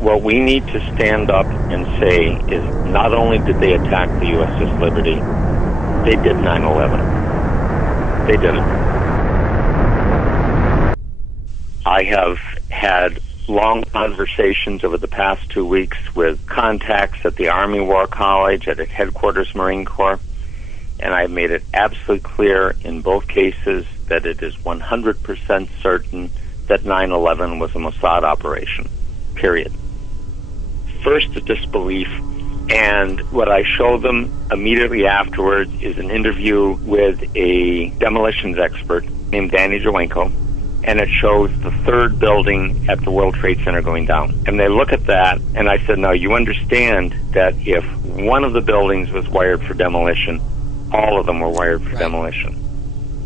What we need to stand up and say is not only did they attack the USS Liberty, they did 9/11. They did it. I have had long conversations over the past 2 weeks with contacts at the Army War College, at Headquarters Marine Corps, and I've made it absolutely clear in both cases that it is 100% certain that 9/11 was a Mossad operation, period. First, the disbelief, and what I show them immediately afterwards is an interview with a demolitions expert named Danny Jawenko, and it shows the third building at the World Trade Center going down. And they look at that, and I said, now you understand that if one of the buildings was wired for demolition, all of them were wired for demolition.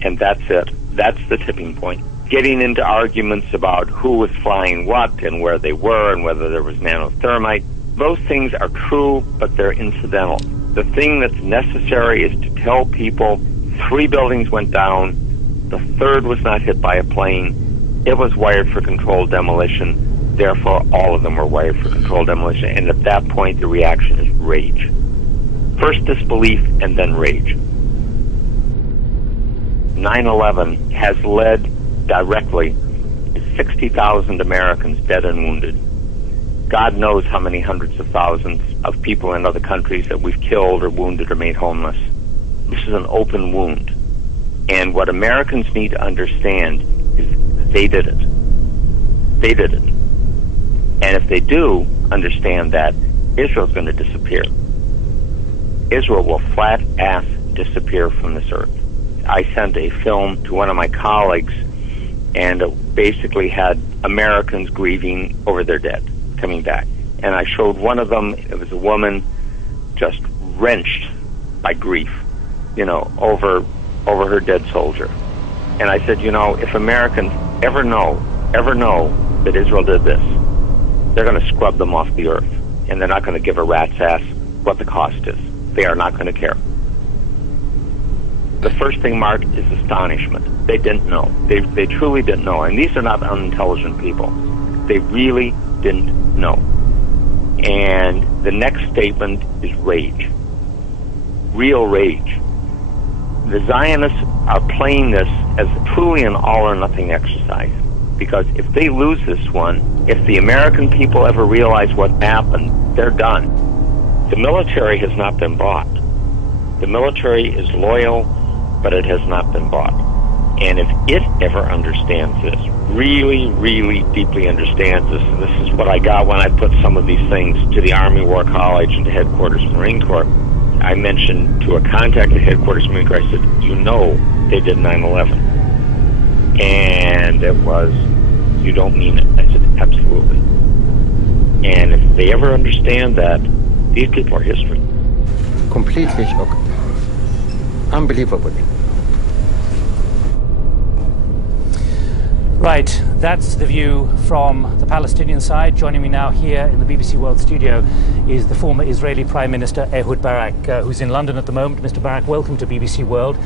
And that's it. That's the tipping point. Getting into arguments about who was flying what and where they were and whether there was nanothermite, those things are true, but they're incidental. The thing that's necessary is to tell people 3 buildings went down, the third was not hit by a plane, it was wired for controlled demolition, therefore all of them were wired for controlled demolition, and at that point the reaction is rage. First disbelief and then rage. 9/11 has led directly to 60,000 Americans dead and wounded. God knows how many hundreds of thousands of people in other countries that we've killed or wounded or made homeless. This is an open wound. And what Americans need to understand is they did it. They did it. And if they do understand that, Israel's going to disappear. Israel will flat-ass disappear from this earth. I sent a film to one of my colleagues, and it basically had Americans grieving over their dead, coming back. And I showed one of them, it was a woman just wrenched by grief, over her dead soldier. And I said, if Americans ever know that Israel did this, they're going to scrub them off the earth. And they're not going to give a rat's ass what the cost is. They are not going to care. The first thing, Mark, is astonishment. They didn't know. They truly didn't know. And these are not unintelligent people. They really didn't know. And the next statement is rage. Real rage. The Zionists are playing this as truly an all-or-nothing exercise. Because if they lose this one, if the American people ever realize what happened, they're done. The military has not been bought. The military is loyal, but it has not been bought. And if it ever understands this, really, really deeply understands this, and this is what I got when I put some of these things to the Army War College and to Headquarters Marine Corps, I mentioned to a contact at Headquarters Marine Corps, I said, they did 9/11. And it was, you don't mean it. I said, absolutely. And if they ever understand that, these people are history. Completely shocked. Unbelievable. Right, that's the view from the Palestinian side. Joining me now here in the BBC World studio is the former Israeli Prime Minister Ehud Barak, who's in London at the moment. Mr. Barak, welcome to BBC World.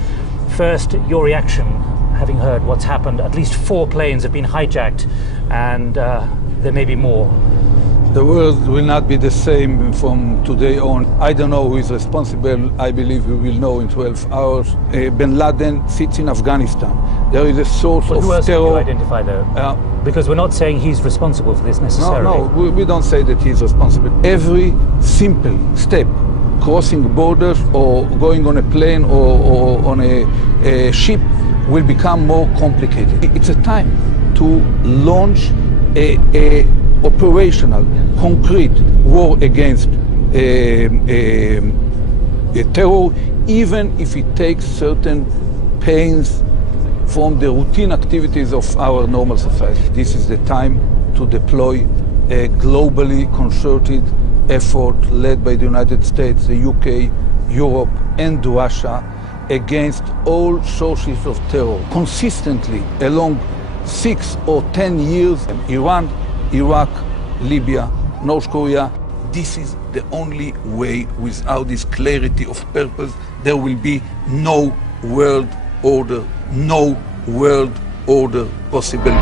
First, your reaction, having heard what's happened. At least 4 planes have been hijacked, and there may be more. The world will not be the same from today on. I don't know who is responsible. I believe we will know in 12 hours. Bin Laden sits in Afghanistan. There is a source of terror. Who else do you identify, though? Because we're not saying he's responsible for this necessarily. No, we don't say that he's responsible. Every simple step, crossing borders or going on a plane or on a ship, will become more complicated. It's a time to launch a operational, concrete war against terror, even if it takes certain pains from the routine activities of our normal society. This is the time to deploy a globally concerted effort led by the United States, the UK, Europe, and Russia against all sources of terror. Consistently, along 6 or 10 years, Iran, Iraq, Libya, North Korea. This is the only way. Without this clarity of purpose, there will be no world order, no world order possible.